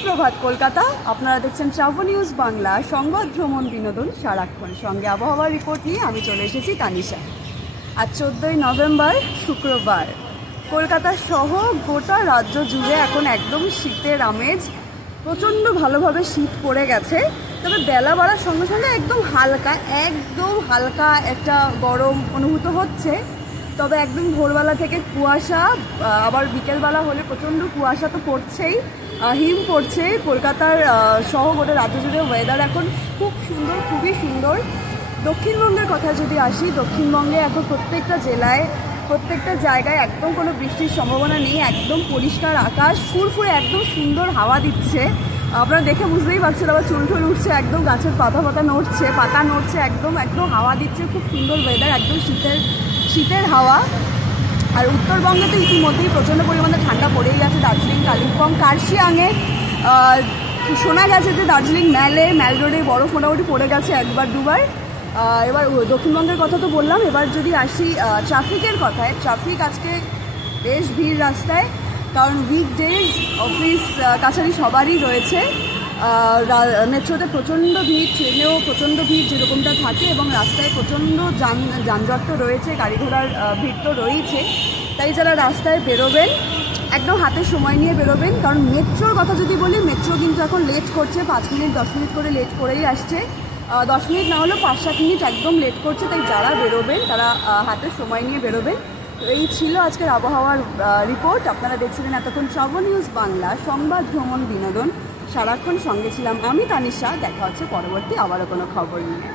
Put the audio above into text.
সুপ্রভাত কলকাতা। আপনারা দেখছেন ট্রাভেল নিউজ বাংলা, সংবাদ ভ্রমণ বিনোদন সারাক্ষণ। সঙ্গে আবহাওয়ার রিপোর্ট নিয়ে আমি চলে এসেছি তানিশা। আজ 14ই নভেম্বর শুক্রবার। কলকাতা সহ গোটা রাজ্য জুড়ে এখন একদম শীতের আমেজ। প্রচণ্ড ভালোভাবে শীত পড়ে গেছে, তবে বেলা বাড়ার সঙ্গে সঙ্গে একদম হালকা একটা গরম অনুভূত হচ্ছে। তবে একদম ভোরবেলা থেকে কুয়াশা, আবার বিকেলবেলা হলে প্রচণ্ড কুয়াশা তো পড়ছেই, হিম পড়ছে। কলকাতার সহ গোটা রাজ্য জুড়ে ওয়েদার এখন খুব সুন্দর, খুবই সুন্দর। দক্ষিণবঙ্গের কথা যদি আসি, দক্ষিণবঙ্গে এখন প্রত্যেকটা জেলায়, প্রত্যেকটা জায়গায় একদম কোনো বৃষ্টির সম্ভাবনা নেই। একদম পরিষ্কার আকাশ, ফুরফুরে একদম সুন্দর হাওয়া দিচ্ছে। আপনারা দেখে বুঝতেই পারছেন, আবার চুলঠুল উঠছে, একদম গাছের পাতা নড়ছে, একদম হাওয়া দিচ্ছে। খুব সুন্দর ওয়েদার, একদম শীতের হাওয়া। আর উত্তরবঙ্গে তো ইতিমধ্যেই প্রচণ্ড পরিমাণে ঠান্ডা পড়েই গেছে। দার্জিলিং, কালিম্পং, কার্শিয়াংয়ে শোনা গেছে যে দার্জিলিং ম্যাল রোডে বরফ মোটামুটি পড়ে গেছে একবার দুবার। এবার দক্ষিণবঙ্গের কথা তো বললাম, এবার যদি আসি ট্রাফিকের কথায়, ট্রাফিক আজকে বেশ ভিড় রাস্তায়, কারণ উইকডেজ, অফিস কাছারি সবারই রয়েছে। মেট্রোতে প্রচণ্ড ভিড়, ট্রেনেও প্রচণ্ড ভিড় যেরকমটা থাকে, এবং রাস্তায় প্রচণ্ড যানজট তো রয়েছে, গাড়ি ঘোড়ার ভিড় তো রয়েছে। তাই যারা রাস্তায় বেরোবেন একদম হাতে সময় নিয়ে বেরোবেন, কারণ মেট্রোর কথা যদি বলি, মেট্রো কিন্তু এখন লেট করছে, 5 মিনিট 10 মিনিট করে লেট করেই আসছে। 10 মিনিট না হলেও 5-7 মিনিট একদম লেট করছে। তাই যারা বেরোবেন তারা হাতে সময় নিয়ে বেরোবেন। তো এই ছিল আজকের আবহাওয়ার রিপোর্ট। আপনারা দেখছিলেন এতক্ষণ ট্রাভেল নিউজ বাংলা, সংবাদ ভ্রমণ বিনোদন সারাক্ষণ। সঙ্গে ছিলাম আমি তানিশা। দেখা হচ্ছে পরবর্তী আবারও কোনো খবর নিয়ে।